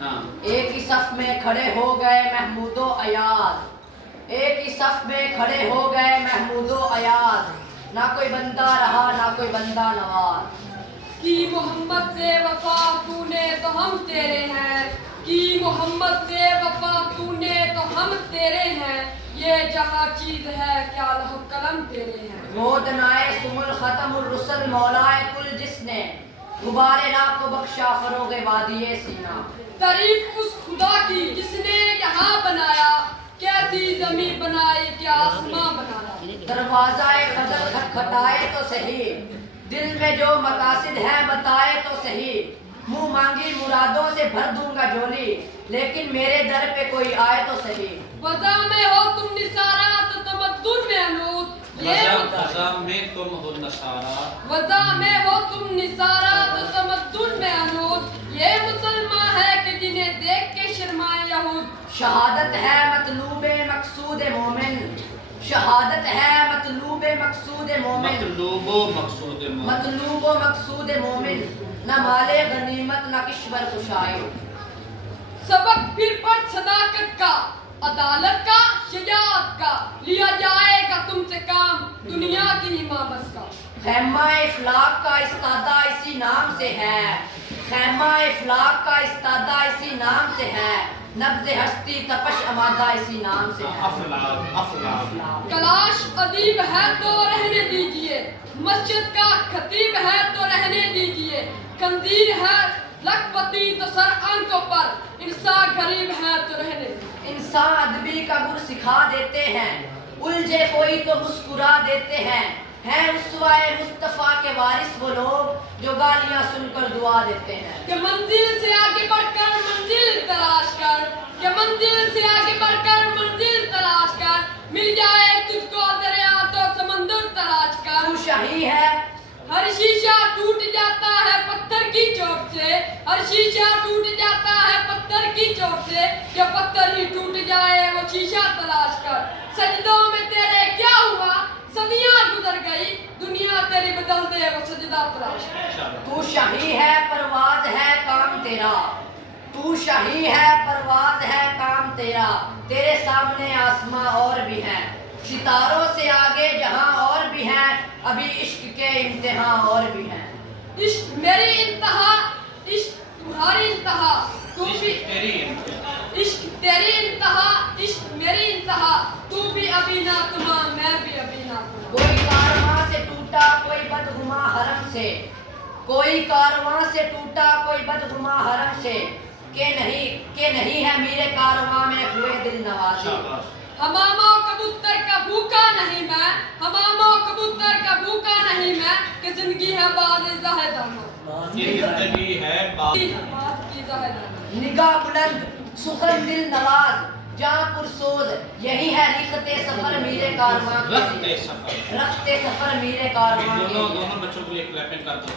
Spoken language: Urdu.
ایک ہی صف میں کھڑے ہو گئے محمود و ایاز، ایک ہی صف میں کھڑے ہو گئے محمود و ایاز، نہ کوئی بندہ رہا نہ کوئی بندہ نواز۔ کی محمد سے وفا تو نے تو ہم تیرے ہیں، کی محمد سے وفا تو نے تو ہم تیرے ہیں، یہ جہاں چیز ہے کیا لوح قلم تیرے ہیں۔ وہ دنائے سم الختم الرسل مولائے کل جس نے غبار راہ کو بخشا فروغ وادی سینا۔ تعریف اس خدا کی جس نے یہاں بنایا، کیسی زمین بنائی کیا آسمان بنایا۔ دروازہ فضل کھٹکھٹائے تو صحیح، دل میں جو مقاصد ہیں بتائے تو صحیح، منہ مانگی مرادوں سے بھر دوں گا جھولی، لیکن میرے در پہ کوئی آئے تو صحیح۔ وضع میں ہو تم نثارہ تو تمدن میں انود، وضع میں تم ہو نصارہ، وضع میں ہو تم نثارہ تو تمدن میں انود، یہ مسلمان ہے کہ جنہیں دیکھ کے شرمائے یہود۔ شہادت ہے مطلوب مقصود مومن، شہادت ہے مطلوب مقصود مومن، مطلوب و مقصود مومن، مطلوب و مقصود مومن، نہ مال غنیمت نہ کشور کشائی۔ سبق پھر پڑھ صداقت کا، عدالت کا، شجاعت کا، لیا جائے گا تم سے کام دنیا کی امامت کا۔ خیمہ افلاک کا استادہ اسی نام سے ہے، خیمہ افلاک کا استادہ اسی نام سے ہے، نبض ہستی تپش امادہ اسی نام سے ہے۔ افلاک افلاک کلاش ادیب ہے تو رہنے دیجئے، مسجد کا خطیب ہے تو رہنے دیجئے، خنزیر ہے لکھپتی تو سر آنکھوں پر، انسان غریب ہے تو رہنے دیجئے۔ انسان ادبی کا گر سکھا دیتے ہیں، الجھے کوئی تو مسکرا دیتے ہیں اسوائے مصطفیٰ کے وارث وہ لوگ جو گالیاں سن کر دعا دیتے ہیں۔ کہ منزل سے آگے بڑھ کر منزل تلاش کر، کہ منزل سے آگے بڑھ کر منزل تلاش کر، مل جائے تجھ کو دریا تو سمندر تلاش کر۔ تو شاہی ہے ہر شیشہ ٹوٹ جاتا ہے پتھر کی چوٹ سے، ہر شیشہ ٹوٹ جاتا ہے پتھر کی چوٹ سے، کہ پتھر ہی ٹوٹ جائے وہ شیشہ تلاش کر۔ سجدوں میں تیرے کیا ہوا صدیاں گزر گئی، دنیا تیری بدل دے وہ سجدہ تلاش کر۔ تو شاہی ہے پرواز ہے کام تیرا، تو شاہی ہے پرواز ہے کام تیرا، تیرے سامنے آسماں اور بھی ہیں، ستاروں سے آگے جہاں اور بھی ہیں، ابھی عشق کے امتحاں اور بھی ہیں۔ عشق میری انتہا، عشق تمہاری انتہا، تو بھی عشق تیری انتہا، عشق میری انتہا، تو بھی ابھی نہ تمام میں بھی ابھی نہ تمام۔ کوئی کارواں سے ٹوٹا کوئی بدگماں حرم سے، کوئی کارواں سے ٹوٹا کوئی بدگماں حرم سے، کہ نہیں ہے میرے کارواں میں ہوئے دل نوازی۔ حمامہ و کبوتر کا بھوکا نہیں میں، حمامہ و کبوتر کا بھوکا نہیں میں، کہ زندگی ہے باز زاہدانہ، یہ زندگی ہے باز کی زاہدانہ۔ نگاہ بلند سخن دل نواز جاں پرسوز، یہی ہے رخت سفر میرے کارواں کے لیے، رخت سفر میرے کارواں کے لیے۔ دونوں بچوں کو ایک کلیپنگ کر دو۔